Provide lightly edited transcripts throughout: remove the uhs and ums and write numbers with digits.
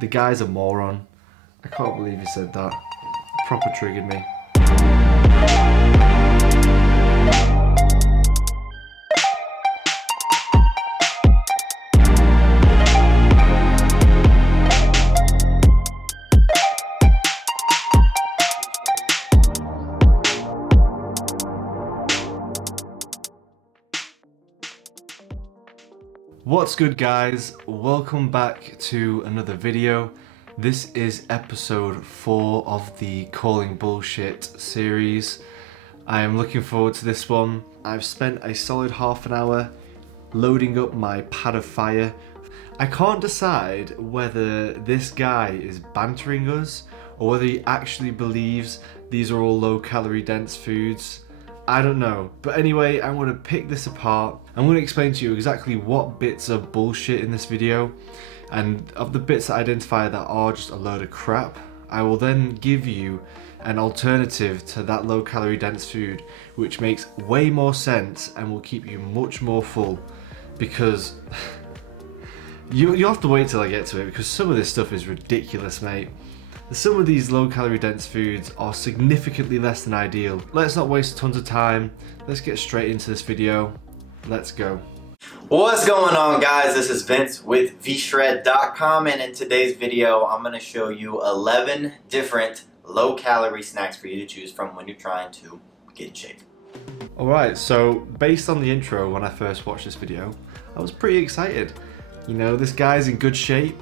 The guy's a moron. I can't believe he said that. Proper triggered me. What's good, guys? Welcome back to another video. This is episode 4 of the Calling Bullshit series. I am looking forward to this one. I've spent a solid half an hour loading up my pad of fire. I can't decide whether this guy is bantering us or whether he actually believes these are all low-calorie dense foods. I don't know. But anyway, I'm going to pick this apart. I'm going to explain to you exactly what bits are bullshit in this video, and of the bits that I identify that are just a load of crap, I will then give you an alternative to that low calorie dense food which makes way more sense and will keep you much more full, because you'll have to wait till I get to it, because some of this stuff is ridiculous, mate. Some of these low calorie dense foods are significantly less than ideal. Let's not waste tons of time. Let's get straight into this video. Let's go. What's going on, guys? This is Vince with vshred.com, and in today's video I'm going to show you 11 different low calorie snacks for you to choose from when you're trying to get in shape. Alright, so based on the intro when I first watched this video, I was pretty excited. You know, this guy's in good shape.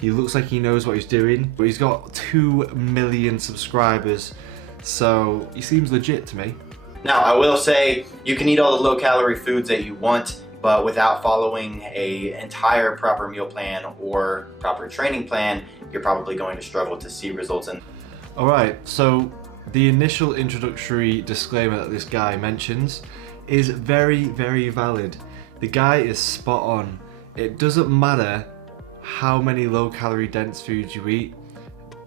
He looks like he knows what he's doing, but he's got 2 million subscribers, so he seems legit to me. Now, I will say you can eat all the low-calorie foods that you want, but without following an entire proper meal plan or proper training plan, you're probably going to struggle to see results. Alright, so the initial introductory disclaimer that this guy mentions is very, very valid. The guy is spot on. It doesn't matter how many low-calorie dense foods you eat,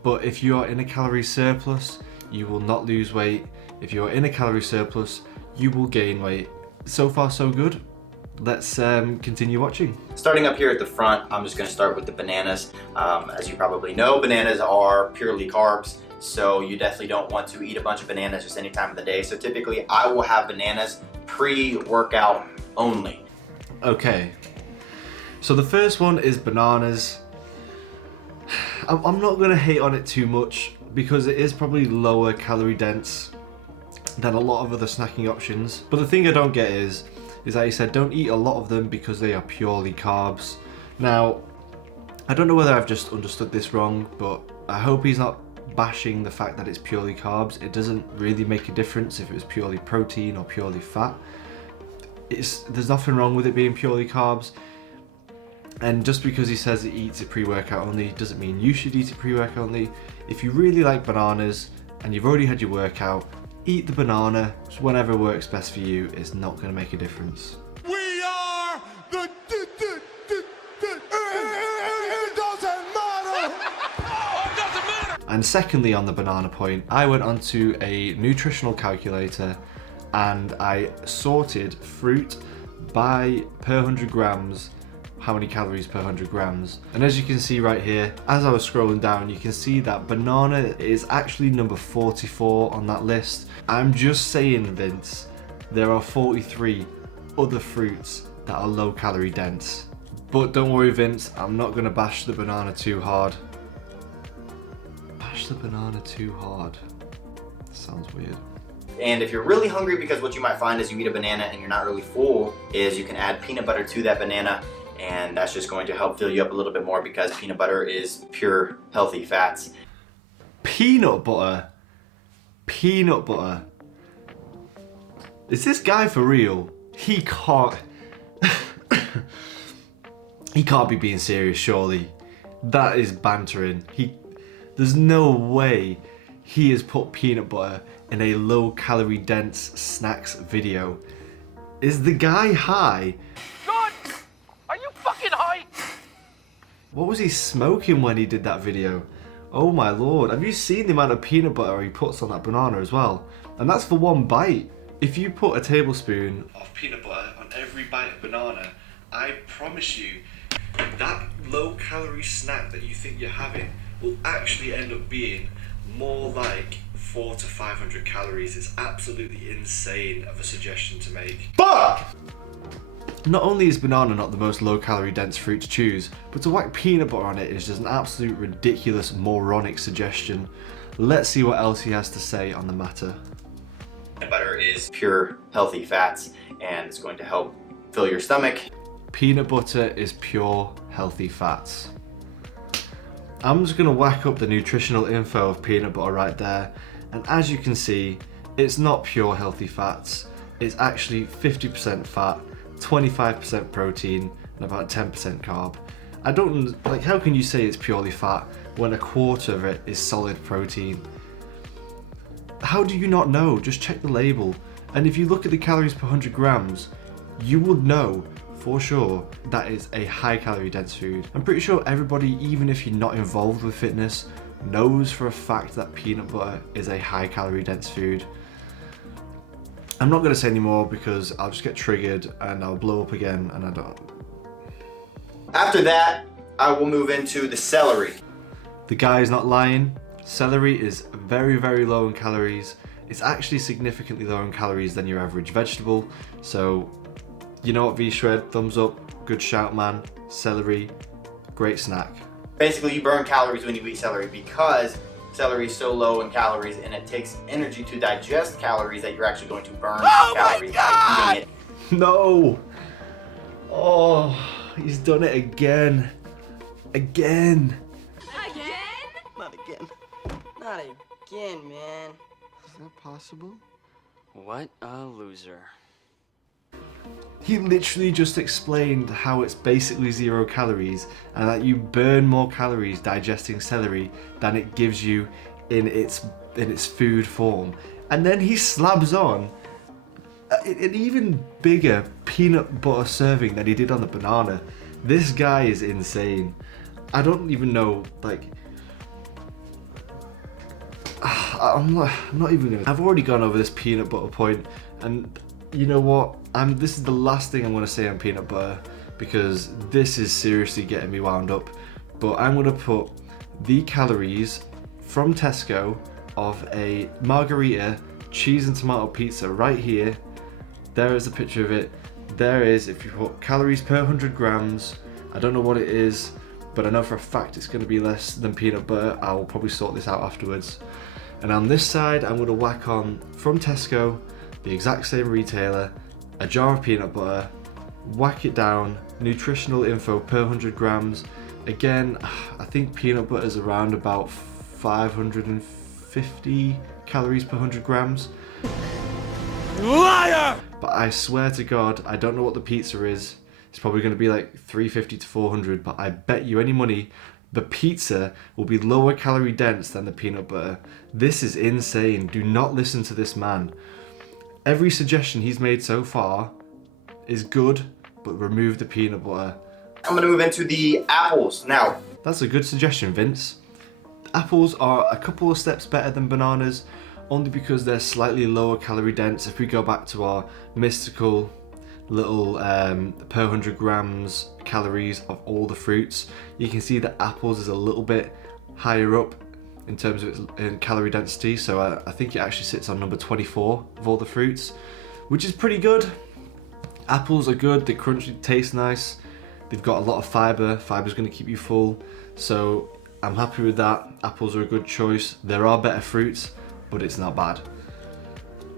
but if you are in a calorie surplus, you will not lose weight. If you are in a calorie surplus, you will gain weight. So far, so good. Let's continue watching. Starting up here at the front, I'm just going to start with the bananas. As you probably know, bananas are purely carbs, so you definitely don't want to eat a bunch of bananas just any time of the day. So typically, I will have bananas pre-workout only. Okay. So the first one is bananas. I'm not going to hate on it too much because it is probably lower calorie dense than a lot of other snacking options. But the thing I don't get is that he said don't eat a lot of them because they are purely carbs. Now, I don't know whether I've just understood this wrong, but I hope he's not bashing the fact that it's purely carbs. It doesn't really make a difference if it was purely protein or purely fat. There's nothing wrong with it being purely carbs. And just because he says he eats it pre-workout only doesn't mean you should eat it pre-workout only. If you really like bananas and you've already had your workout, eat the banana. Just whenever works best for you. It's not going to make a difference. We are the it doesn't matter. It doesn't matter. And secondly, on the banana point, I went onto a nutritional calculator and I sorted fruit by per 100 grams. How many calories per 100 grams. And as you can see right here, as I was scrolling down, you can see that banana is actually number 44 on that list. I'm just saying, Vince, there are 43 other fruits that are low calorie dense. But don't worry, Vince, I'm not gonna bash the banana too hard. Bash the banana too hard. Sounds weird. And if you're really hungry, because what you might find is you eat a banana and you're not really full, is you can add peanut butter to that banana, and that's just going to help fill you up a little bit more because peanut butter is pure healthy fats. Peanut butter? Peanut butter? Is this guy for real? He can't... he can't be being serious, surely. That is bantering. There's no way he has put peanut butter in a low calorie dense snacks video. Is the guy high? What was he smoking when he did that video? Oh my lord, have you seen the amount of peanut butter he puts on that banana as well? And that's for one bite. If you put a tablespoon of peanut butter on every bite of banana, I promise you, that low calorie snack that you think you're having will actually end up being more like 400 to 500 calories. It's absolutely insane of a suggestion to make. Fuck! Not only is banana not the most low calorie dense fruit to choose, but to whack peanut butter on it is just an absolute ridiculous moronic suggestion. Let's see what else he has to say on the matter. Peanut butter is pure healthy fats and it's going to help fill your stomach. Peanut butter is pure healthy fats. I'm just gonna whack up the nutritional info of peanut butter right there, and as you can see, it's not pure healthy fats. It's actually 50% fat, 25% protein, and about 10% carb. I don't, like, how can you say it's purely fat when a quarter of it is solid protein? How do you not know? Just check the label. And if you look at the calories per 100 grams, you would know for sure that is a high calorie dense food. I'm pretty sure everybody, even if you're not involved with fitness, knows for a fact that peanut butter is a high calorie dense food. I'm not going to say any more because I'll just get triggered and I'll blow up again, and I don't. After that, I will move into the celery. The guy is not lying. Celery is very, very low in calories. It's actually significantly lower in calories than your average vegetable. So, you know what, V-Shred, thumbs up, good shout, man. Celery, great snack. Basically, you burn calories when you eat celery because celery is so low in calories and it takes energy to digest calories that you're actually going to burn calories by eating it. No! Oh, he's done it again. Again. Again? Not again. Not again, man. Is that possible? What a loser. He literally just explained how it's basically 0 calories and that you burn more calories digesting celery than it gives you in its food form. And then he slabs on an even bigger peanut butter serving than he did on the banana. This guy is insane. I don't even know, like, I'm not even gonna. I've already gone over this peanut butter point, and you know what? This is the last thing I'm gonna say on peanut butter because this is seriously getting me wound up. But I'm gonna put the calories from Tesco of a margarita cheese and tomato pizza right here. There is a picture of it. There is, if you put calories per 100 grams, I don't know what it is, but I know for a fact it's gonna be less than peanut butter. I will probably sort this out afterwards. And on this side, I'm gonna whack on from Tesco, the exact same retailer, a jar of peanut butter, whack it down, nutritional info per 100 grams. Again, I think peanut butter is around about 550 calories per 100 grams. Liar! But I swear to God, I don't know what the pizza is. It's probably gonna be like 350 to 400, but I bet you any money the pizza will be lower calorie dense than the peanut butter. This is insane. Do not listen to this man. Every suggestion he's made so far is good, but remove the peanut butter. I'm gonna move into the apples now. That's a good suggestion, Vince. Apples are a couple of steps better than bananas, only because they're slightly lower calorie dense. If we go back to our mystical little per 100 grams calories of all the fruits, you can see that apples is a little bit higher up in terms of its calorie density, so I think it actually sits on number 24 of all the fruits, which is pretty good. Apples are good, they crunchy, taste nice, they've got a lot of fibre. Fibre's going to keep you full, so I'm happy with that. Apples are a good choice. There are better fruits, but it's not bad.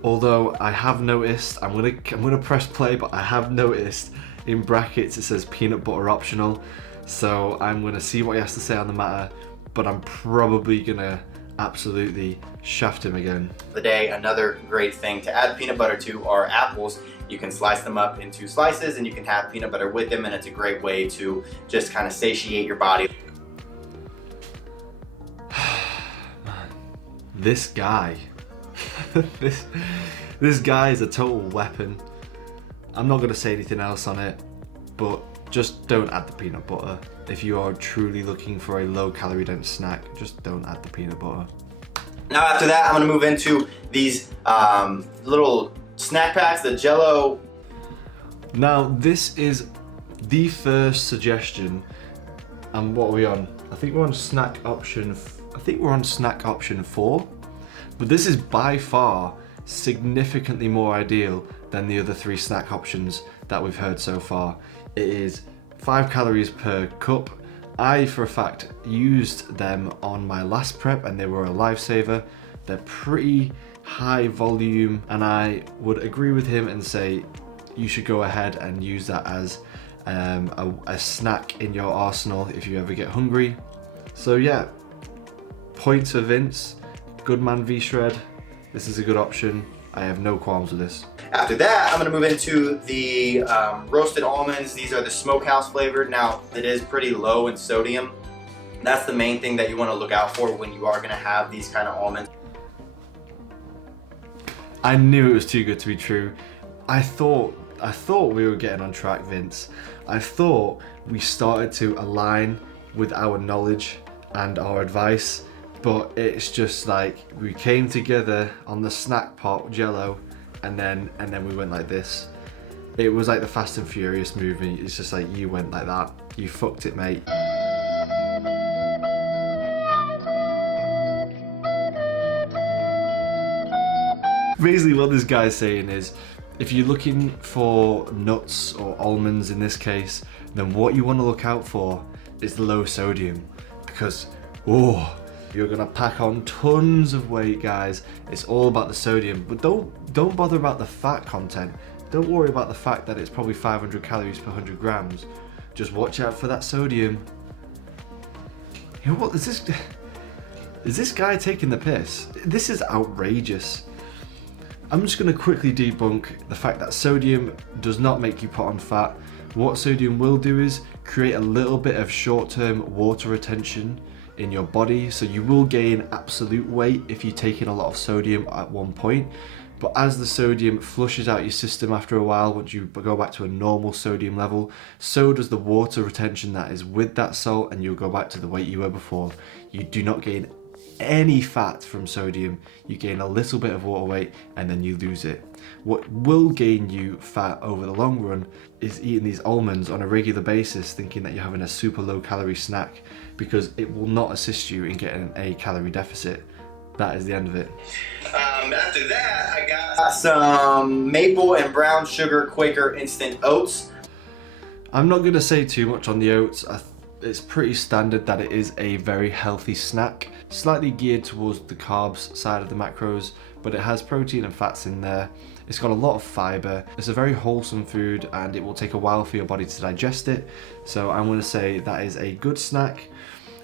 Although I have noticed, I'm gonna press play, but I have noticed in brackets it says peanut butter optional, so I'm gonna see what he has to say on the matter, but I'm probably gonna absolutely shaft him again. The day, another great thing to add peanut butter to are apples. You can slice them up into slices and you can have peanut butter with them, and it's a great way to just kind of satiate your body. Man, this guy. this guy is a total weapon. I'm not going to say anything else on it, but just don't add the peanut butter. If you are truly looking for a low calorie dense snack, just don't add the peanut butter. Now after that, I'm going to move into these little snack packs, the JELL-O. Now this is the first suggestion And what are we on? I think we're on snack option. I think we're on snack option 4. But this is by far significantly more ideal than the other 3 snack options that we've heard so far. It is 5 calories per cup. I, for a fact, used them on my last prep and they were a lifesaver. They're pretty high volume, and I would agree with him and say you should go ahead and use that as a snack in your arsenal if you ever get hungry. So yeah, points for Vince. Goodman V-Shred. This is a good option. I have no qualms with this. After that, I'm gonna move into the roasted almonds. These are the smokehouse flavored. Now, it is pretty low in sodium. That's the main thing that you wanna look out for when you are gonna have these kind of almonds. I knew it was too good to be true. I thought we were getting on track, Vince. I thought we started to align with our knowledge and our advice, but it's just like we came together on the snack pot JELL-O, and then we went like this. It was like the Fast and Furious movie. It's just like you went like that. You fucked it, mate. Basically what this guy's saying is, if you're looking for nuts or almonds in this case, then what you want to look out for is the low sodium, because you're gonna pack on tons of weight, guys. It's all about the sodium, but don't bother about the fat content. Don't worry about the fact that it's probably 500 calories per 100 grams. Just watch out for that sodium. You know what, is this guy taking the piss? This is outrageous. I'm just going to quickly debunk the fact that sodium does not make you put on fat. What sodium will do is create a little bit of short-term water retention in your body, so you will gain absolute weight if you take in a lot of sodium at one point. But as the sodium flushes out your system after a while, once you go back to a normal sodium level, so does the water retention that is with that salt, and you'll go back to the weight you were before. You do not gain any fat from sodium. You gain a little bit of water weight and then you lose it. What will gain you fat over the long run is eating these almonds on a regular basis, thinking that you're having a super low calorie snack, because it will not assist you in getting a calorie deficit. That is the end of it. After that, I got some maple and brown sugar Quaker instant oats. I'm not going to say too much on the oats. It's pretty standard that it is a very healthy snack, slightly geared towards the carbs side of the macros, but it has protein and fats in there. It's got a lot of fiber. It's a very wholesome food, and it will take a while for your body to digest it. So I'm going to say that is a good snack.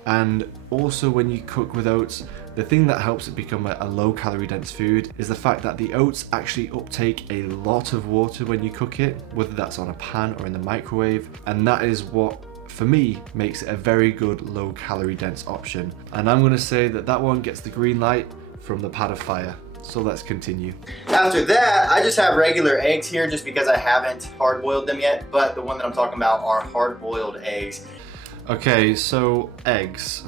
And also, when you cook with oats, the thing that helps it become a low calorie dense food is the fact that the oats actually uptake a lot of water when you cook it, whether that's on a pan or in the microwave, and that is what, for me, makes it a very good low calorie dense option. And I'm going to say that that one gets the green light from the pad of fire. So let's continue. After that, I just have regular eggs here just because I haven't hard boiled them yet, but the one that I'm talking about are hard boiled eggs. Okay, so eggs.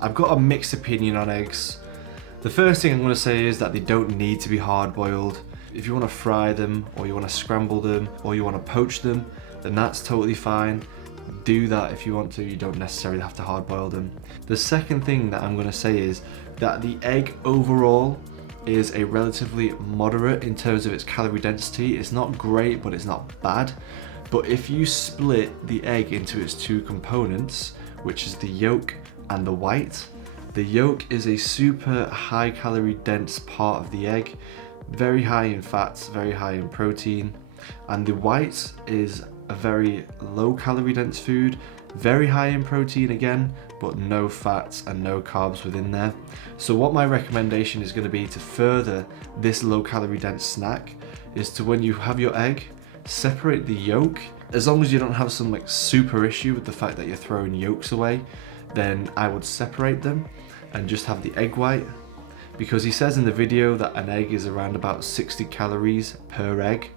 I've got a mixed opinion on eggs. The first thing I'm going to say is that they don't need to be hard boiled. If you want to fry them, or you want to scramble them, or you want to poach them, then that's totally fine. Do that if you want to. You don't necessarily have to hard boil them. The second thing that I'm going to say is that the egg overall is a relatively moderate in terms of its calorie density. It's not great, but it's not bad. But if you split the egg into its two components, which is the yolk and the white, the yolk is a super high calorie dense part of the egg, very high in fats, very high in protein, and the white is a very low calorie dense food, very high in protein again, but no fats and no carbs within there. So what my recommendation is going to be to further this low calorie dense snack is to, when you have your egg, separate the yolk. As long as you don't have some like super issue with the fact that you're throwing yolks away, then I would separate them and just have the egg white, because he says in the video that an egg is around about 60 calories per egg.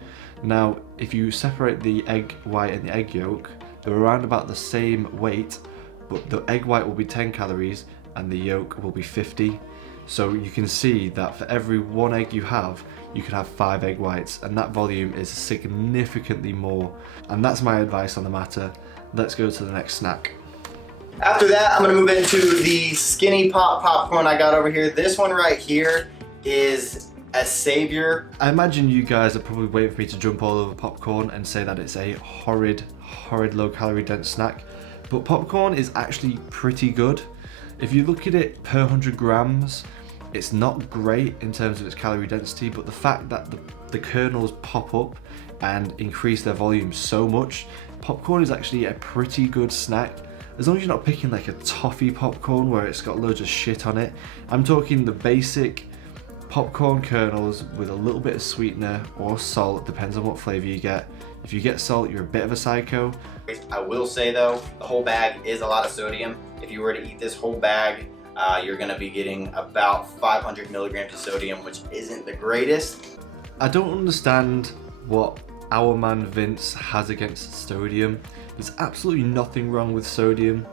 Now, if you separate the egg white and the egg yolk, they're around about the same weight, but the egg white will be 10 calories and the yolk will be 50. So you can see that for every one egg you can have 5 egg whites, and that volume is significantly more. And that's my advice on the matter. Let's go to the next snack. After that, I'm gonna move into the Skinny Pop popcorn I got over here. This one right here is a savior. I imagine you guys are probably waiting for me to jump all over popcorn and say that it's a horrid low calorie dense snack, but popcorn is actually pretty good. If you look at it per 100 grams, it's not great in terms of its calorie density, but the fact that the kernels pop up and increase their volume so much, popcorn is actually a pretty good snack. As long as you're not picking like a toffee popcorn where it's got loads of shit on it. I'm talking the basic popcorn kernels with a little bit of sweetener or salt, depends on what flavor you get. If you get salt, you're a bit of a psycho. I will say though, the whole bag is a lot of sodium. If you were to eat this whole bag, you're gonna be getting about 500 milligrams of sodium, which isn't the greatest. I don't understand what our man Vince has against sodium. There's absolutely nothing wrong with sodium.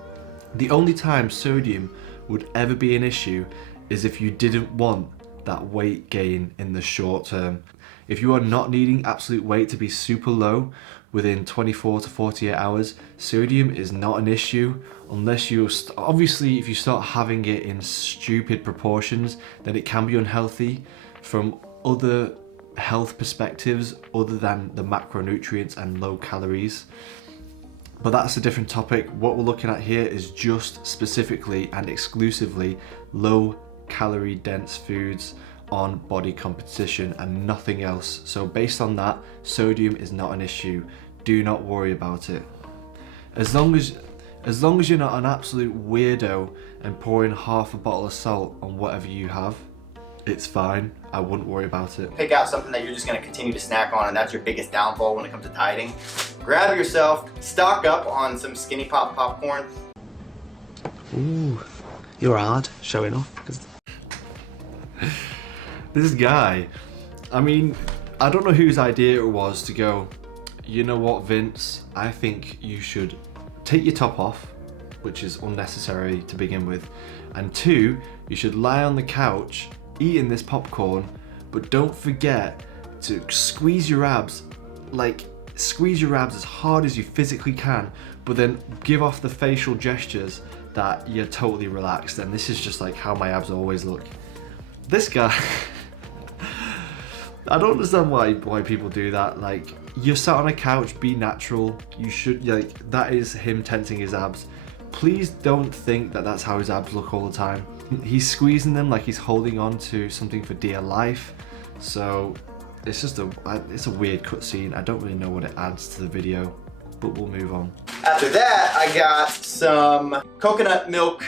The only time sodium would ever be an issue is if you didn't want that weight gain in the short term. If you are not needing absolute weight to be super low within 24 to 48 hours, sodium is not an issue unless you obviously if you start having it in stupid proportions, then it can be unhealthy from other health perspectives other than the macronutrients and low calories. But that's a different topic. What we're looking at here is just specifically and exclusively low calorie dense foods on body composition and nothing else. So based on that, sodium is not an issue. Do not worry about it. As long as you're not an absolute weirdo and pouring half a bottle of salt on whatever you have, it's fine. I wouldn't worry about it. Pick out something that you're just gonna continue to snack on, and that's your biggest downfall when it comes to dieting. Grab yourself, stock up on some Skinny Pop popcorn. Ooh, you're hard showing off. This guy, I mean, I don't know whose idea it was to go, you know what, Vince, I think you should take your top off, which is unnecessary to begin with, and 2, you should lie on the couch eating this popcorn, but don't forget to squeeze your abs, like squeeze your abs as hard as you physically can, but then give off the facial gestures that you're totally relaxed. And this is just like how my abs always look. This guy, I don't understand why people do that. Like, you're sat on a couch, be natural. You should, like, that is him tensing his abs. Please don't think that that's how his abs look all the time. He's squeezing them like he's holding on to something for dear life. So it's just it's a weird cutscene. I don't really know what it adds to the video, but we'll move on. After that, I got some coconut milk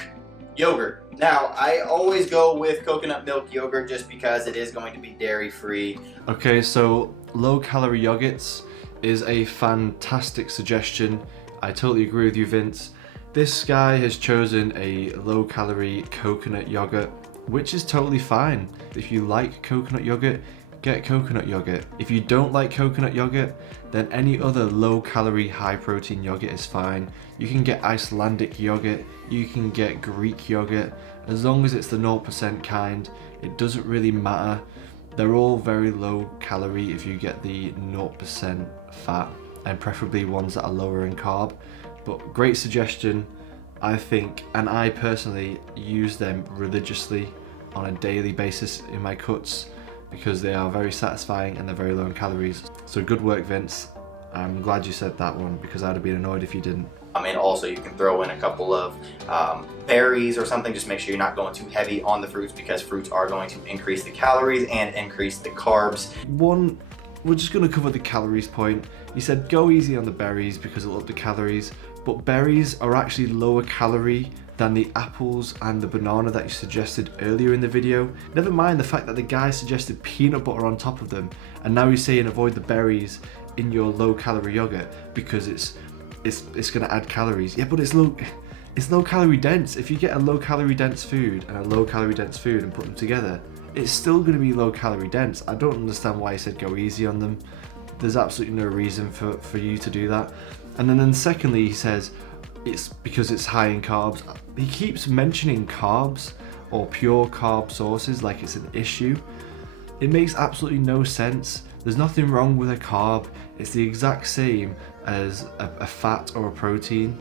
yogurt. Now, I always go with coconut milk yogurt just because it is going to be dairy free. Okay, so low calorie yogurts is a fantastic suggestion. I totally agree with you, Vince. This guy has chosen a low calorie coconut yogurt, which is totally fine. If you like coconut yogurt, get coconut yogurt. If you don't like coconut yogurt, then any other low calorie, high protein yogurt is fine. You can get Icelandic yogurt, you can get Greek yogurt, as long as it's the 0% kind, it doesn't really matter. They're all very low calorie if you get the 0% fat, and preferably ones that are lower in carb. But great suggestion, I think, and I personally use them religiously on a daily basis in my cuts because they are very satisfying and they're very low in calories. So good work, Vince. I'm glad you said that one because I'd have been annoyed if you didn't. And also you can throw in a couple of berries or something. Just make sure you're not going too heavy on the fruits because fruits are going to increase the calories and increase the carbs. We're just going to cover the calories point. You said go easy on the berries because it'll up the calories, but berries are actually lower calorie than the apples and the banana that you suggested earlier in the video. Never mind the fact that the guy suggested peanut butter on top of them, and now he's saying avoid the berries in your low calorie yogurt because it's going to add calories. Yeah, but it's low calorie dense. If you get a low calorie dense food and a low calorie dense food and put them together, it's still going to be low calorie dense. I don't understand why he said go easy on them. There's absolutely no reason for you to do that. And then secondly, he says it's because it's high in carbs. He keeps mentioning carbs or pure carb sources like it's an issue. It makes absolutely no sense. There's nothing wrong with a carb. It's the exact same as a fat or a protein.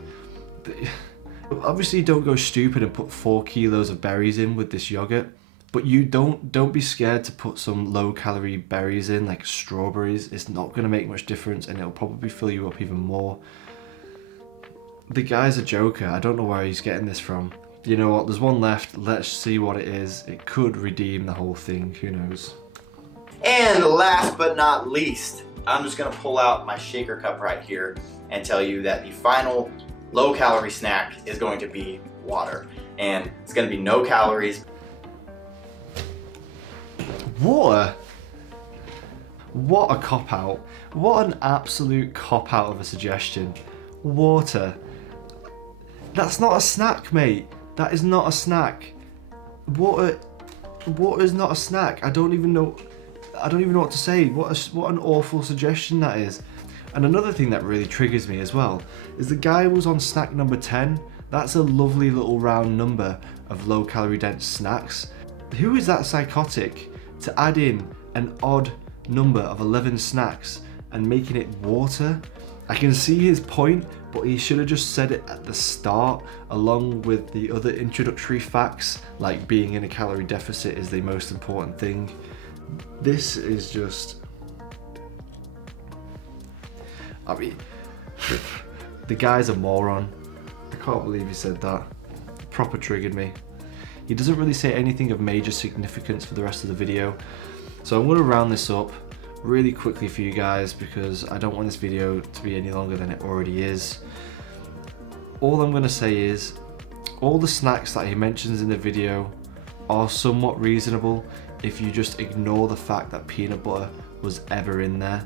Obviously don't go stupid and put 4 kilos of berries in with this yogurt, but you don't be scared to put some low calorie berries in, like strawberries. It's not going to make much difference and it'll probably fill you up even more. The guy's a joker. I don't know where he's getting this from. You know what, there's one left. Let's see what it is. It could redeem the whole thing, who knows. And last but not least, I'm just gonna pull out my shaker cup right here and tell you that the final low calorie snack is going to be water. And it's gonna be no calories. Water? What a cop-out. What an absolute cop-out of a suggestion. Water. That's not a snack, mate. That is not a snack. Water is not a snack. I don't even know what to say. What an awful suggestion that is. And another thing that really triggers me as well is the guy was on snack number 10. That's a lovely little round number of low calorie dense snacks. Who is that psychotic to add in an odd number of 11 snacks and making it water? I can see his point, but he should have just said it at the start along with the other introductory facts, like being in a calorie deficit is the most important thing. This is just... I mean, the guy's a moron. I can't believe he said that. It proper triggered me. He doesn't really say anything of major significance for the rest of the video, so I'm going to round this up really quickly for you guys because I don't want this video to be any longer than it already is. All I'm going to say is all the snacks that he mentions in the video are somewhat reasonable if you just ignore the fact that peanut butter was ever in there.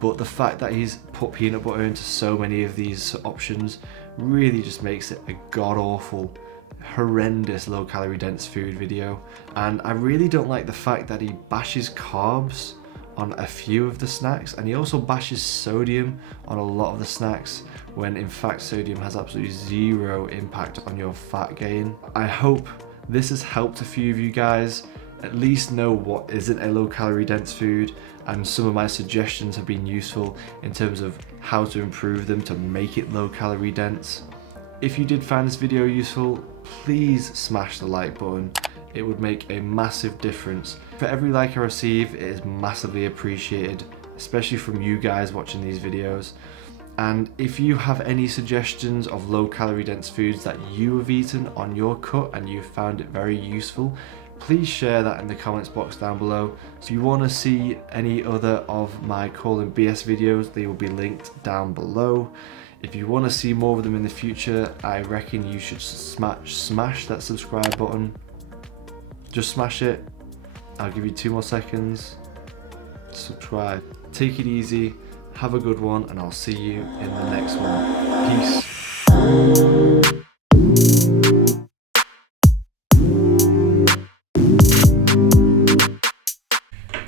But the fact that he's put peanut butter into so many of these options really just makes it a god-awful, horrendous low-calorie dense food video. And I really don't like the fact that he bashes carbs on a few of the snacks, and he also bashes sodium on a lot of the snacks when in fact sodium has absolutely zero impact on your fat gain. I hope this has helped a few of you guys at least know what isn't a low calorie dense food, and some of my suggestions have been useful in terms of how to improve them to make it low calorie dense. If you did find this video useful, please smash the like button. It would make a massive difference. For every like I receive, it is massively appreciated, especially from you guys watching these videos. And if you have any suggestions of low calorie dense foods that you have eaten on your cut and you found it very useful, please share that in the comments box down below. So if you want to see any other of my Calling BS videos, they will be linked down below. If you want to see more of them in the future, I reckon you should smash that subscribe button. Just smash it. I'll give you 2 more seconds. Subscribe. Take it easy. Have a good one, and I'll see you in the next one. Peace.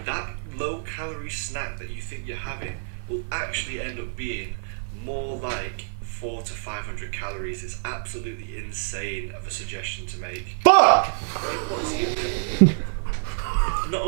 That low-calorie snack that you think you're having will actually end up being more like 400 to 500 calories. It's absolutely insane of a suggestion to make. Fuck!